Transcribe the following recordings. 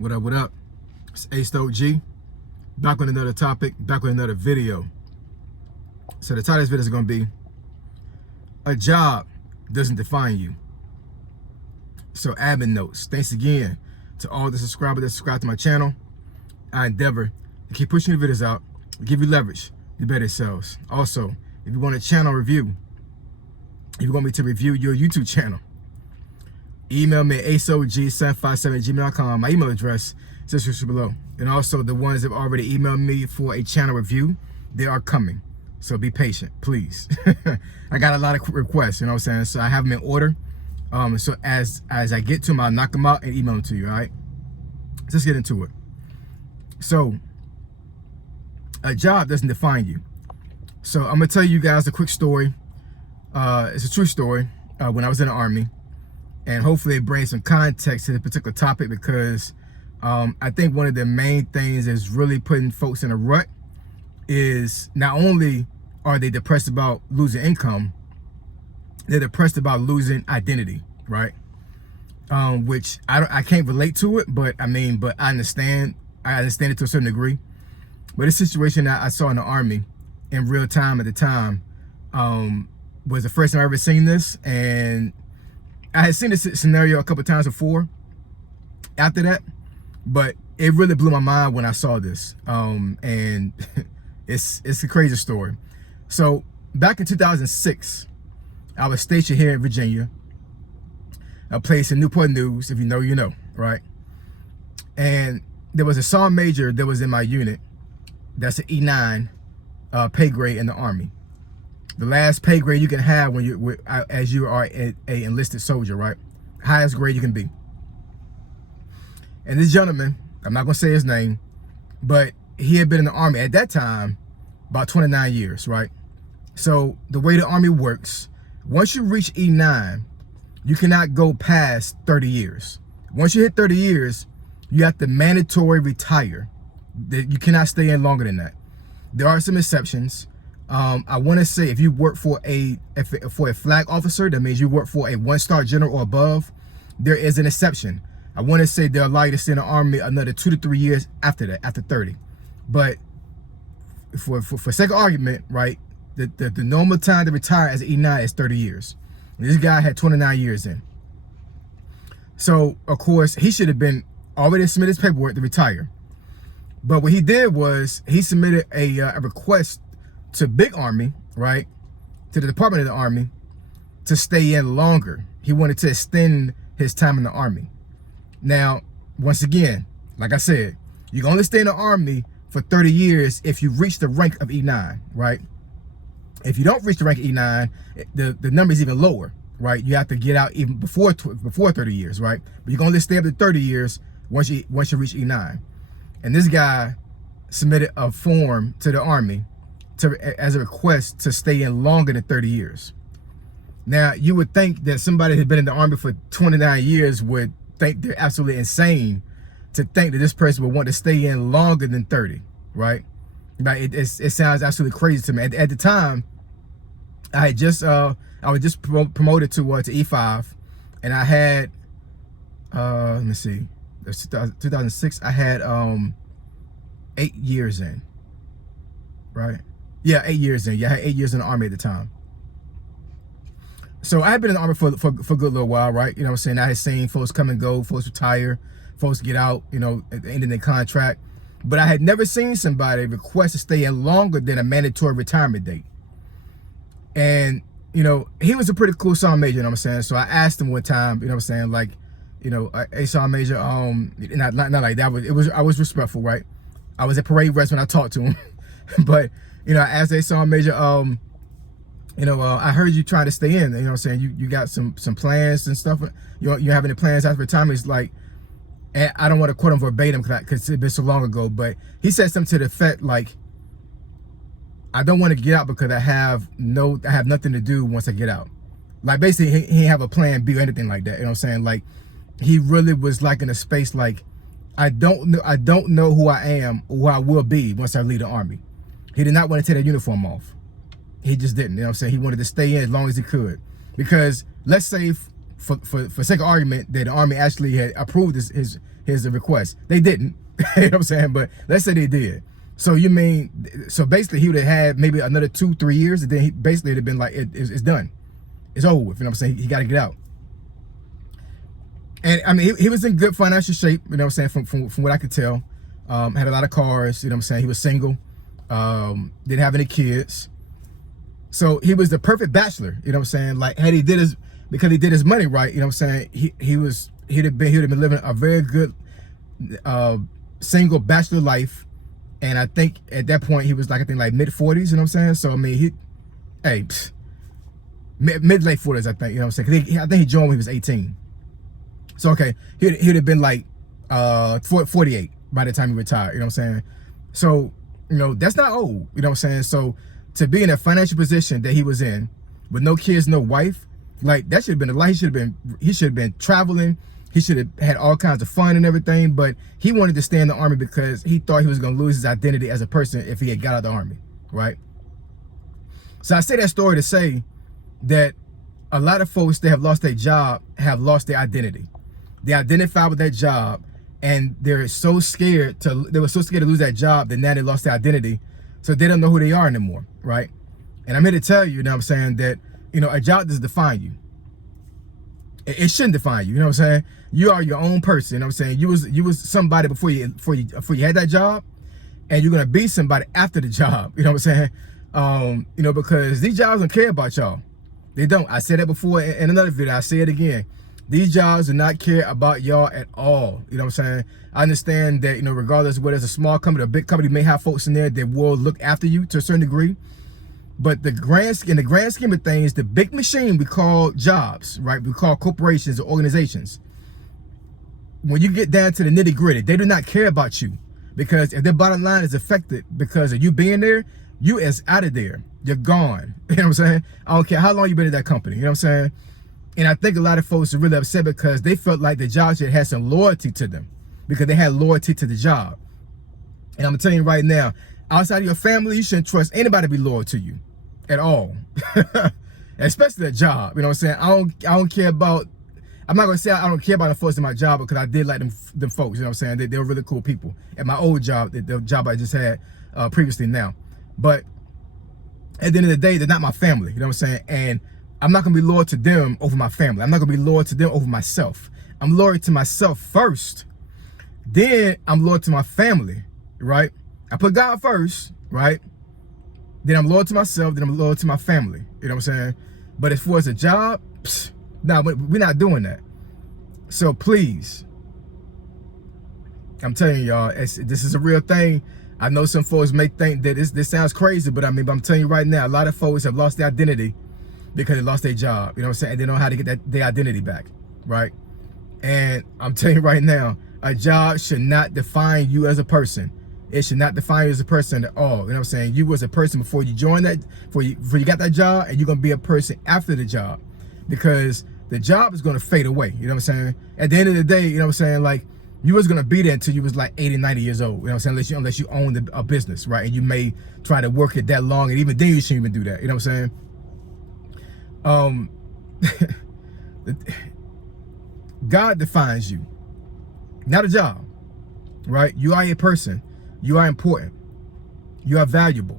What up, what up? It's A G, back with another topic, back with another video. So the title of this video is going to be, a job doesn't define you. So admin notes, thanks again to all the subscribers that subscribe to my channel. I endeavor to keep pushing the videos out, to give you leverage to better yourselves. Also, if you want a channel review, if you want me to review your YouTube channel, email me at asog757@gmail.com. My email address is description below. And also the ones that have already emailed me for a channel review, they are coming. So be patient, please. I got a lot of requests, you know what I'm saying? So I have them in order. So as I get to them, I'll knock them out and email them to you, all right? Let's get into it. So a job doesn't define you. So I'm gonna tell you guys a quick story. It's a true story. When I was in the Army, and hopefully it brings some context to the particular topic, because I think one of the main things is really putting folks in a rut is not only are they depressed about losing income, they're depressed about losing identity, right? Which I can't relate to it, but I understand it to a certain degree. But this situation that I saw in the Army in real time at the time was the first time I ever seen this, and I had seen this scenario a couple times before after that, but it really blew my mind when I saw this. And it's a crazy story. So back in 2006, I was stationed here in Virginia, a place in Newport News. If you know, you know, right? And there was a sergeant major that was in my unit. That's an E9 pay grade in the Army. The last pay grade you can have when as you are a enlisted soldier, right? Highest grade you can be. And this gentleman, I'm not gonna say his name, but he had been in the Army at that time about 29 years, right? So the way the Army works, once you reach E9, you cannot go past 30 years. Once you hit 30 years, you have to mandatory retire. You cannot stay in longer than that. There are some exceptions. I want to say if you work for a flag officer, that means you work for a 1-star general or above, there is an exception. I want to say they'll allow you to stay in the Army another 2 to 3 years after that, after 30. But for sake of argument, right, the normal time to retire as an E9 is 30 years. And this guy had 29 years in. So, of course, he should have been already submitted his paperwork to retire. But what he did was he submitted a request to Big Army, right, to the Department of the Army, to stay in longer. He wanted to extend his time in the Army. Now, once again, like I said, you can only stay in the Army for 30 years if you reach the rank of E9, right? If you don't reach the rank of E9, the number is even lower, right? You have to get out even before 30 years, right? But you can only stay up to 30 years once you reach E9. And this guy submitted a form to the Army as a request to stay in longer than 30 years. Now, you would think that somebody who had been in the Army for 29 years would think they're absolutely insane to think that this person would want to stay in longer than 30, right? But it sounds absolutely crazy to me. At the time, I was just promoted to E5, and I had let me see, that's 2006. I had 8 years in, right? Yeah, 8 years in. Yeah, I had 8 years in the Army at the time. So I had been in the Army for a good little while, right? You know what I'm saying? I had seen folks come and go, folks retire, folks get out, you know, at the end of their contract. But I had never seen somebody request to stay in longer than a mandatory retirement date. And, you know, he was a pretty cool sergeant major, you know what I'm saying? So I asked him one time, you know what I'm saying, like, you know, a sergeant major, not like that, I was respectful, right? I was at parade rest when I talked to him. But, you know, I asked a sergeant major, you know, I heard you trying to stay in, you know what I'm saying? You got some plans and stuff. You have any plans after retirement? He's like, and I don't want to quote him verbatim because it's been so long ago, but he said something to the effect like, I don't want to get out because I have nothing to do once I get out. Like, basically, he didn't have a plan B or anything like that. You know what I'm saying? Like, he really was like in a space like, I don't know who I am or who I will be once I leave the Army. He did not want to take that uniform off. He just didn't. You know what I'm saying? He wanted to stay in as long as he could. Because let's say for sake of argument that the Army actually had approved his request. They didn't. You know what I'm saying? But let's say they did. So you mean, so basically he would have had maybe another 2-3 years, and then he basically it'd have been like, it's done. It's over with. You know what I'm saying? He got to get out. And I mean, he was in good financial shape, you know what I'm saying, from what I could tell. Had a lot of cars, you know what I'm saying? He was single, didn't have any kids. So he was the perfect bachelor, you know what I'm saying? Like, had he did his, because he did his money right, you know what I'm saying? He'd have been living a very good single bachelor life. And I think at that point he was like, I think like mid-40s, you know what I'm saying? So I mean, mid-late 40s, I think, you know what I'm saying? 'Cause I think he joined when he was 18. So okay, he'd have been like 48 by the time he retired, you know what I'm saying? So, you know, that's not old, you know what I'm saying? So to be in a financial position that he was in, with no kids, no wife, like that should have been a life. He should have been traveling. He should have had all kinds of fun and everything, but he wanted to stay in the Army because he thought he was going to lose his identity as a person if he had got out of the Army, right? So I say that story to say that a lot of folks that have lost their job have lost their identity. They identify with that job, and they were so scared to lose that job that now they lost their identity, so they don't know who they are anymore, right? And I'm here to tell you, you know what I'm saying, that, you know, a job doesn't define you. It shouldn't define you, you know what I'm saying? You are your own person, you know what I'm saying? You was somebody before you had that job, and you're gonna be somebody after the job, you know what I'm saying? You know, because these jobs don't care about y'all. They don't. I said that before in another video. I say it again. These jobs do not care about y'all at all. You know what I'm saying? I understand that, you know, regardless of whether it's a small company or a big company, may have folks in there that will look after you to a certain degree. But in the grand scheme of things, the big machine we call jobs, right? We call corporations or organizations. When you get down to the nitty gritty, they do not care about you, because if their bottom line is affected because of you being there, you is out of there. You're gone. You know what I'm saying? I don't care how long you've been at that company. You know what I'm saying? And I think a lot of folks are really upset because they felt like the job should have some loyalty to them, because they had loyalty to the job. And I'm telling you right now, outside of your family, you shouldn't trust anybody to be loyal to you at all. Especially a job. You know what I'm saying? I don't care about, I'm not gonna say I don't care about the folks in my job, because I did like them folks, you know what I'm saying? They were really cool people at my old job, the job I just had previously now. But at the end of the day, they're not my family, you know what I'm saying? And I'm not gonna be loyal to them over my family. I'm not gonna be loyal to them over myself. I'm loyal to myself first. Then I'm loyal to my family, right? I put God first, right? Then I'm loyal to myself, then I'm loyal to my family. You know what I'm saying? But as far as a job, nah, we're not doing that. So please, I'm telling y'all, this is a real thing. I know some folks may think that this sounds crazy, but I mean, I'm telling you right now, a lot of folks have lost their identity because they lost their job. You know what I'm saying? And they don't know how to get their identity back, right? And I'm telling you right now, a job should not define you as a person. It should not define you as a person at all. You know what I'm saying? You was a person before you joined that, before you got that job, and you're gonna be a person after the job, because the job is gonna fade away. You know what I'm saying? At the end of the day, you know what I'm saying? Like, you was gonna be there until you was like 80, 90 years old. You know what I'm saying? Unless you own a business, right? And you may try to work it that long, and even then you shouldn't even do that. You know what I'm saying? God defines you, not a job, right? You are a person. You are important. You are valuable.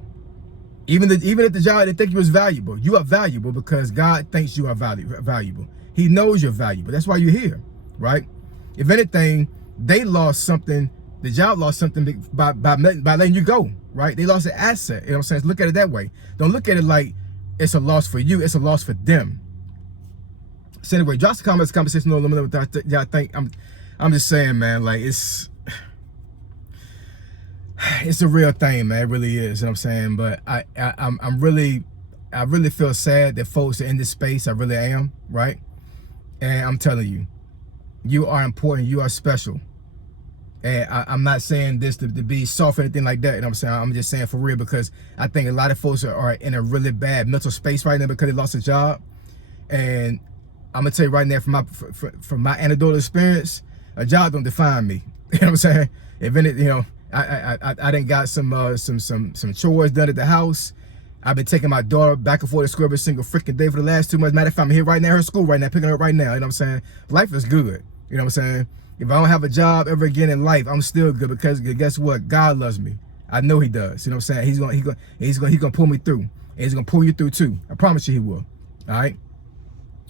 Even at the job, they think you was valuable. You are valuable because God thinks you are valuable. He knows you're valuable. That's why you're here, right? If anything, they lost something. The job lost something by letting you go, right? They lost an asset. You know what I'm saying? Look at it that way. Don't look at it like it's a loss for you. It's a loss for them. So anyway, drop some comments, conversation, no limit with that. Yeah, I think I'm just saying, man, like it's a real thing, man. It really is. You know what I'm saying? But I really feel sad that folks are in this space. I really am, right? And I'm telling you, you are important. You are special. And I'm not saying this to be soft or anything like that. You know what I'm saying? I'm just saying for real, because I think a lot of folks are in a really bad mental space right now because they lost a job. And I'm gonna tell you right now, from my anecdotal experience, a job don't define me. You know what I'm saying? If any, you know, I done got some chores done at the house. I've been taking my daughter back and forth to school every single freaking day for the last 2 months. Matter of fact, I'm here right now, her school right now, picking her up right now. You know what I'm saying? Life is good. You know what I'm saying? If I don't have a job ever again in life, I'm still good, because guess what? God loves me. I know he does. You know what I'm saying? He's gonna pull me through. And he's gonna pull you through too. I promise you he will. All right.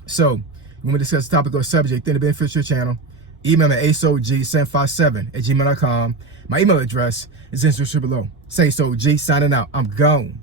So when we discuss the topic or subject, then it benefits your channel, email me at asog757@gmail.com. My email address is in the description below. Say so G, signing out. I'm gone.